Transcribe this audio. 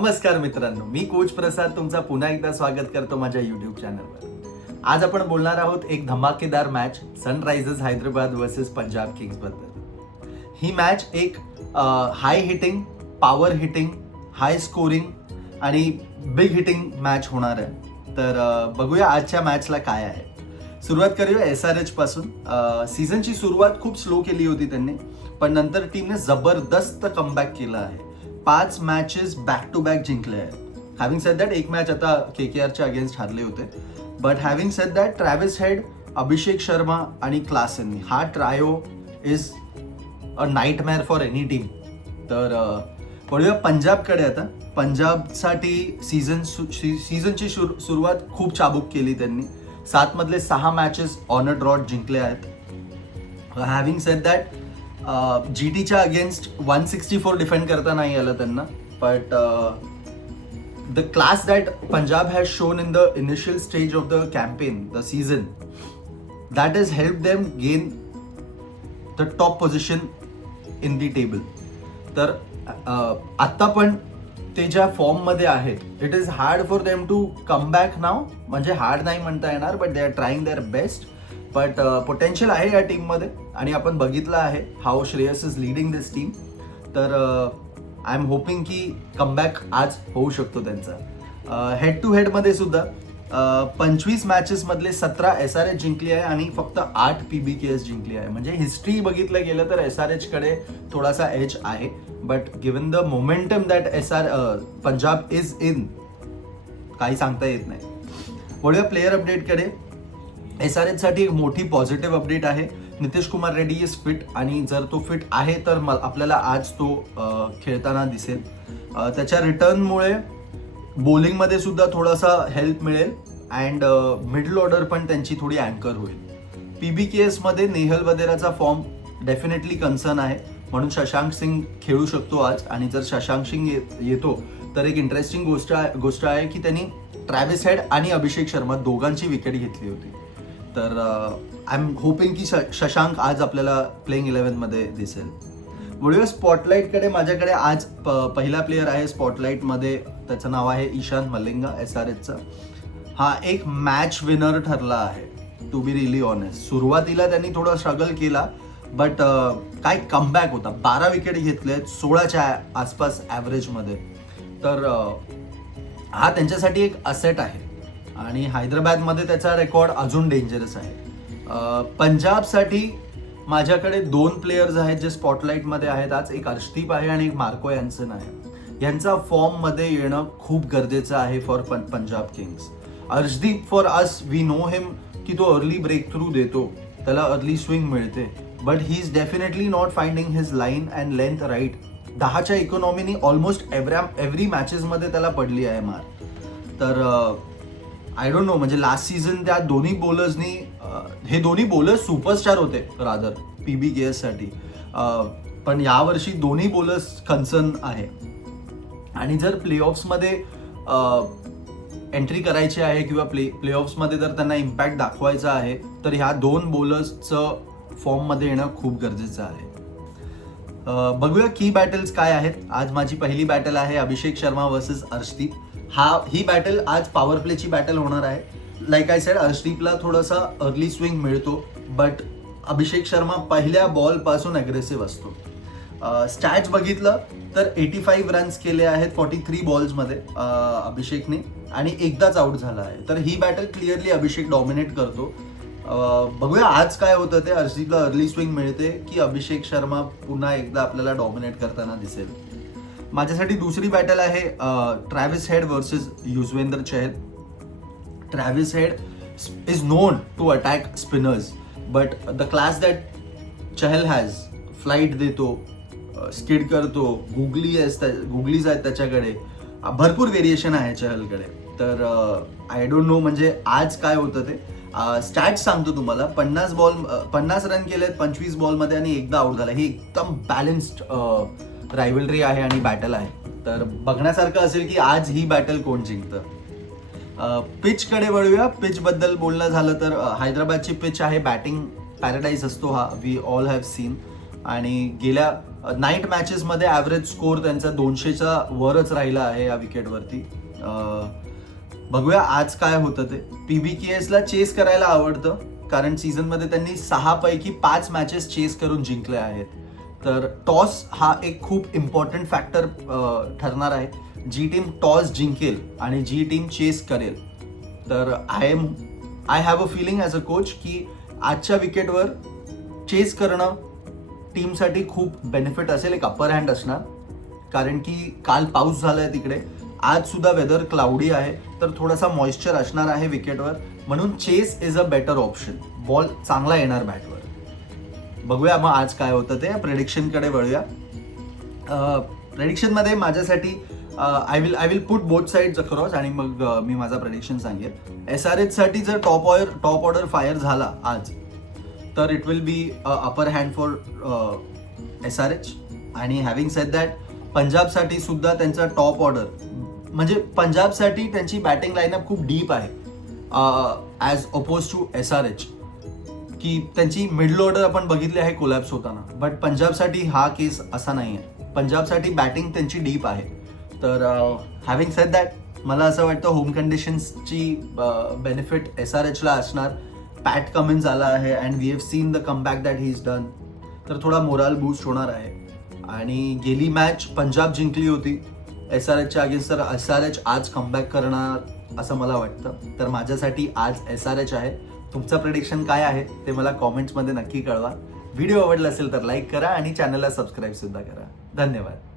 नमस्कार मित्रांनो, मी कोच प्रसाद तुमचा पुन्हा एकदा स्वागत करतो माझ्या यूट्यूब चॅनलवर. आज आपण बोलणार आहोत एक धमाकेदार match Sunrisers Hyderabad versus Punjab Kings बद्दल. ही मॅच एक हाय हिटिंग, पॉवर हिटिंग, हाय स्कोरिंग आणि बिग हिटिंग मॅच होणार आहे. तर बघूया आजच्या मॅचला काय आहे. सुरुवात करूया SRH पासून. सीझनची सुरुवात खूप स्लो केली होती त्यांनी, पण नंतर टीमने जबरदस्त कमबॅक केला आहे. 5 मॅचेस बॅक टू बॅक जिंकले आहेत. हॅव्हिंग सेड दॅट एक मॅच आता KKRच्या अगेन्स्ट हारले होते, but having said that Travis Head, Abhishek Sharma आणि क्लासन हा trio is a nightmare for any team. तर वळूया पंजाबकडे. आता पंजाबसाठी सीझनची सुरुवात खूप चाबूक केली त्यांनी. 7 मधले 6 मॅचेस ऑन अ ड्रॉट जिंकले आहेत. हॅव्हिंग सेड दॅट GTच्या अगेन्स्ट 164 डिफेंड करता नाही आलं त्यांना, but the class that Punjab has shown in the initial stage of the campaign, the season, that is help them gain the top position in the table. तर आत्ता पण ते ज्या फॉर्ममध्ये आहेत, it is hard for them to come back now. म्हणजे hard नाही म्हणता येणार, but they are trying their best. But potential आहे या टीममध्ये आणि आपण बघितलं आहे how Shreyas is leading this team. तर आय एम होपिंग की कमबॅक आज होऊ शकतो त्यांचा. हेड टू हेडमध्ये सुद्धा 25 मॅचेसमधले 17 SRH जिंकली आहे आणि फक्त 8 PBKS जिंकली आहे. म्हणजे हिस्ट्री बघितलं गेलं तर SRHकडे थोडासा एज आहे, but given the momentum that Punjab is in, काही सांगता येत नाही. वळूया प्लेयर अपडेटकडे. SRH साठी एक मोठी पॉझिटिव्ह अपडेट आहे. नितीश कुमार रेड्डी इज फिट आणि जर तो फिट आहे तर आपल्याला आज तो खेळताना दिसेल. त्याच्या रिटर्नमुळे बॉलिंगमध्ये सुद्धा थोडासा हेल्प मिळेल अँड मिडल ऑर्डर पण त्यांची थोडी अँकर होईल. PBKS मध्ये नेहल वदेराचा फॉर्म डेफिनेटली कन्सर्न आहे, म्हणून शशांक सिंग खेळू शकतो आज. आणि जर शशांक सिंग येतो तर एक इंटरेस्टिंग गोष्ट आहे की त्यांनी ट्रॅव्हिस हेड आणि अभिषेक शर्मा दोघांची विकेट घेतली होती. तर आय एम होपिंग की शशांक आज आपल्याला प्लेइंग 11 मध्ये दिसेल. वळूया स्पॉटलाईटकडे. माझ्याकडे आज पहिला प्लेयर आहे स्पॉटलाईटमध्ये. त्याचं नाव आहे ईशान मलिंगा, SRHचा. हा एक मॅच विनर ठरला आहे, टू बी रिअली ऑनेस्ट. सुरुवातीला त्यांनी थोडा स्ट्रगल केला, बट काय कमबॅक होता. 12 विकेट घेतले, 16च्या आसपास ॲव्हरेजमध्ये. तर हा त्यांच्यासाठी एक असेट आहे आणि हैदराबादमध्ये त्याचा रेकॉर्ड अजून डेंजरस आहे. पंजाबसाठी माझ्याकडे 2 प्लेयर्स आहेत जे स्पॉटलाईटमध्ये आहेत आज. एक अर्शदीप आहे आणि एक मार्को यॅन्सन आहे. यांचा फॉर्ममध्ये येणं खूप गरजेचं आहे for Punjab Kings. Arshdeep for us we know him की तो अर्ली ब्रेक थ्रू देतो, त्याला अर्ली स्विंग मिळते, but he is definitely not finding his line and length right. 10च्या इकॉनॉमीनी ऑलमोस्ट एव्हरी मॅचेसमध्ये त्याला पडली आहे मार. तर आय डोंट नो, म्हणजे लास्ट सीझन त्या दोन्ही बॉलर्सनी, हे दोन्ही बॉलर्स सुपरस्टार होते रादर PBKS साठी, पण यावर्षी दोन्ही बॉलर्स कन्सर्न आहे. आणि जर प्लेऑफ्समध्ये एंट्री करायची आहे किंवा प्लेऑफ्समध्ये जर त्यांना इम्पॅक्ट दाखवायचा आहे तर ह्या 2 बॉलर्सचं फॉर्ममध्ये येणं खूप गरजेचं आहे. बघूया की बॅटल्स काय आहेत. आज माझी पहिली बॅटल आहे अभिषेक शर्मा वर्सेस अर्शदीप. ही बॅटल आज पॉवर प्लेची बॅटल होणार आहे. लाईक आय सेड, अर्शदीपला थोडासा अर्ली स्विंग मिळतो, बट अभिषेक शर्मा पहिल्या बॉलपासून अग्रेसिव्ह असतो. स्टॅट्स बघितलं तर 85 रन्स केले आहेत 43 बॉल्समध्ये अभिषेकने, आणि एकदाच आउट झाला आहे. तर ही बॅटल क्लिअरली अभिषेक डॉमिनेट करतो. बघूया आज काय होतं ते. अर्शदीपला अर्ली स्विंग मिळते की अभिषेक शर्मा पुन्हा एकदा आपल्याला डॉमिनेट करताना दिसेल. माझ्यासाठी दुसरी बॅटल आहे Travis Head versus Yuzvendra Chahal. Travis Head is known to attack spinners, but the class that Chahal has, flight देतो, स्किड करतो, गुगलीज आहेत त्याच्याकडे, भरपूर व्हेरिएशन आहे चहलकडे. तर आय डोंट नो म्हणजे आज काय होतं ते. स्टॅट्स सांगतो तुम्हाला. 50 रन केलेत 25 बॉलमध्ये आणि एकदा आउट झाला. ही एकदम बॅलन्स्ड रायव्हलरी आहे आणि बॅटल आहे. तर बघण्यासारखं असेल की आज ही बॅटल कोण जिंकतं. पिचकडे वळूया. पिच बद्दल बोलणं झालं तर हैदराबादची पिच आहे बॅटिंग पॅराडाईज असतो हा, वी ऑल हॅव सीन. आणि गेल्या नाईट मॅचेसमध्ये ॲव्हरेज स्कोअर त्यांचा 200च्या वरच राहिला आहे या विकेटवरती. बघूया आज काय होतं ते. PBKSला चेस करायला आवडतं, कारण सीझनमध्ये त्यांनी 6 पैकी 5 मॅचेस चेस करून जिंकले आहेत. तर टॉस हा एक खूप इम्पॉर्टंट फॅक्टर ठरणार आहे. जी टीम टॉस जिंकेल आणि जी टीम चेस करेल, तर I have a feeling as a coach की आजच्या विकेटवर चेस करणं टीमसाठी खूप बेनिफिट असेल, एक अपर हँड असणार. कारण की काल पाऊस झाला आहे तिकडे, आज सुद्धा वेदर क्लाउडी आहे, तर थोडासा मॉइश्चर असणार आहे विकेटवर, म्हणून chase is a better option. Ball चांगला येणार बॅटवर. बघूया मग आज काय होतं ते. प्रेडिक्शनकडे वळूया. प्रेडिक्शनमध्ये माझ्यासाठी I will put both sides across आणि मग मी माझा प्रेडिक्शन सांगेन. SRH साठी जर टॉप ऑर्डर फायर झाला आज, तर it will be upper hand for SRH. आणि हॅव्हिंग सेड दॅट, पंजाबसाठी सुद्धा त्यांचा टॉप ऑर्डर, म्हणजे पंजाबसाठी त्यांची बॅटिंग लाईनअप खूप डीप आहे ॲज अपोज टू SRH, की त्यांची मिडल ऑर्डर आपण बघितली आहे कोलॅप्स होताना. बट पंजाबसाठी हा केस असा नाही आहे. पंजाबसाठी बॅटिंग त्यांची डीप आहे. तर हॅव्हिंग सेड दॅट, मला असं वाटतं होम कंडिशन्सची बेनिफिट SRHला असणार. पॅट कमिन्स आला आहे and we have seen the comeback that he is done, तर थोडा मोराल बूस्ट होणार आहे. आणि गेली मॅच पंजाब जिंकली होती SRHच्या अगेन्स्ट, तर SRH आज कमबॅक करणार असं मला वाटतं. तर माझ्यासाठी आज SRH आहे. तुमचं प्रेडिक्शन काय आहे ते मला कॉमेंट्समध्ये नक्की कळवा. व्हिडिओ आवडला असेल तर लाईक करा आणि चॅनलला सबस्क्राईब सुद्धा करा. धन्यवाद.